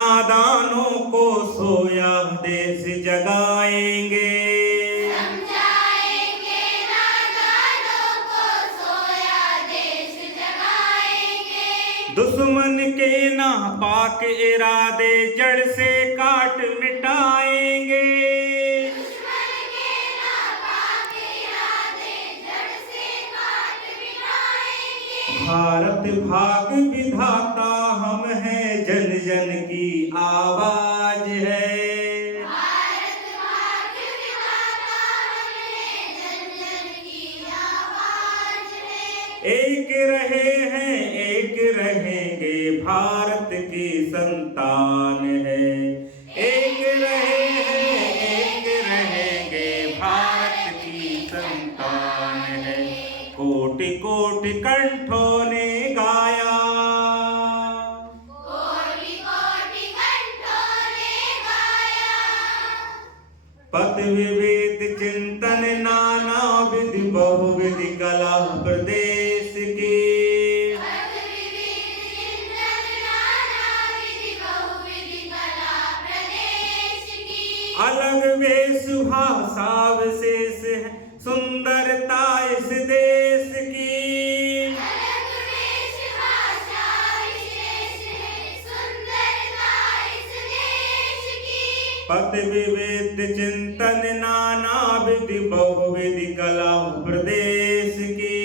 नादानों को सोया देश जगाएंगे, समझाएंगे नादानों को सोया देश जगाएंगे। दुश्मन के नापाक इरादे जड़ से काट मिटाएंगे, दुश्मन के नापाक इरादे जड़ से काट मिटाएंगे। भारत भाग विधाता हम हैं, जन जन की आवाज है। भारत भाग्य विधाता हम हैं, जन जन की आवाज है। एक रहे हैं एक रहेंगे, भारत की संतान है। एक रहे हैं एक रहेंगे, भारत की संतान है। कोटि कोटि कंठों ने गाया, कोटि कोटि कंठों ने गाया। पद विविध चिंतन नाना विधि बहुविधि कला प्रदेश की। पद विविध चिंतन नाना विधि बहुविधि कला प्रदेश की। अलग वेश भाषा विशेष है, सुंदरता इस देश की। अलग वेश भाषा विशेष है, सुंदरता इस देश की। पद विविध चिंतन नाना विधि बहुविधि कला प्रदेश की।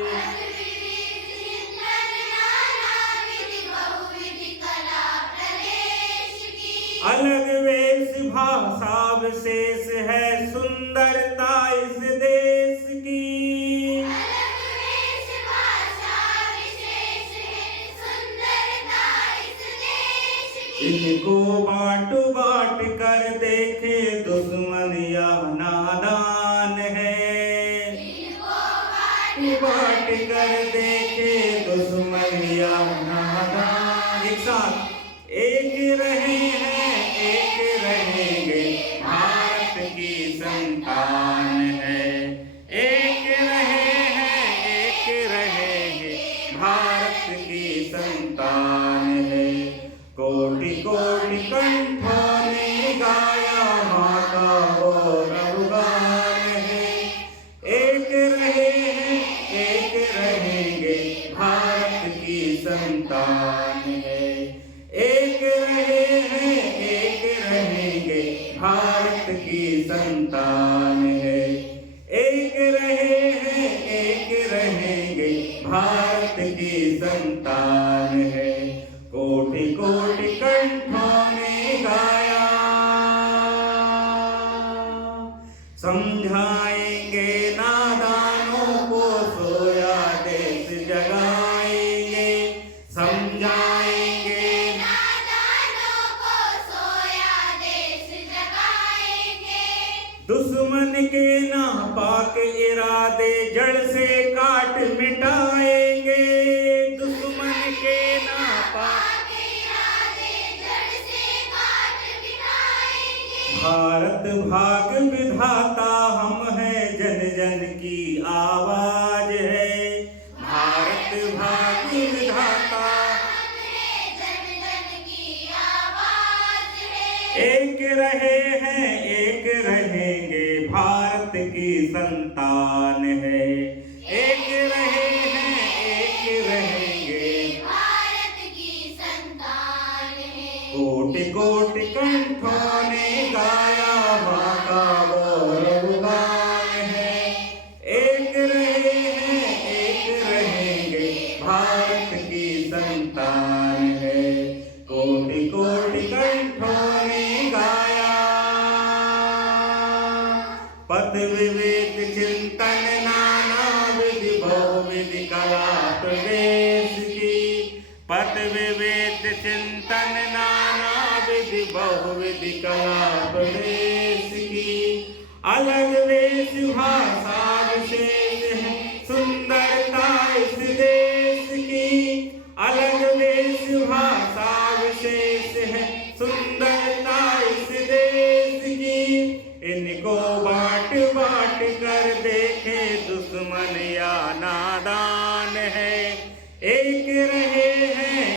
पद विविध चिंतन नाना विधि बहुविधि कला प्रदेश की। अलग वेश भाषा विशेष है, सुंदरता इस देश की। अलग वेश भाषा विशेष है, सुंदरता इस देश की। इनको बाट बाट कर देखे दुश्मन या नादान है। इनको बाट बाट कर देखे दुश्मन या नादान। एक साथ एक रहे हैं एक रहेंगे, भारत की संतान है। एक रहे हैं एक रहेंगे, भारत की संतान है। कोटि कोटि कंठों ने गाया, माँ का गौरव गान है। एक रहे हैं एक रहेंगे, भारत की संतान है। एक रहे हैं एक रहेंगे, भारत की संतान है। एक रहे हैं एक रहेंगे, भारत की संतान है। कोटि कोटि कंठों ने गाया, समझाएंगे नादानों को सोया देश जगाएंगे। समझाएंगे नादानों को सोया देश जगाएंगे। दुश्मन के नापाक इरादे जड़ से काट मिटाएंगे। दुश्मन के नापाक इरादे जड़ से काट मिटाएंगे। भारत भाग विधाता हम हैं, जन जन की आवाज है। भारत भाग विधाता हम हैं, जन जन की आवाज है। एक रहे हैं एक रहेंगे, भारत की संतान है। एक रहे हैं एक रहेंगे, भारत की संतान है। कोटि कोटि कंठों ने गाया, माँ का गौरव गान है। एक रहे हैं एक रहेंगे, भारत की संतान है। कोटि कोटि कंठों ने गाया, पद विविध चिंतन नाना विधि बहुविधि कला प्रदेश की। पद विविध चिंतन नाना विधि बहुविधि कला प्रदेश की। अलग वेश भाषा विशेष है, सुंदरता इस देश की। अलग वेश भाषा विशेष है, सुंदर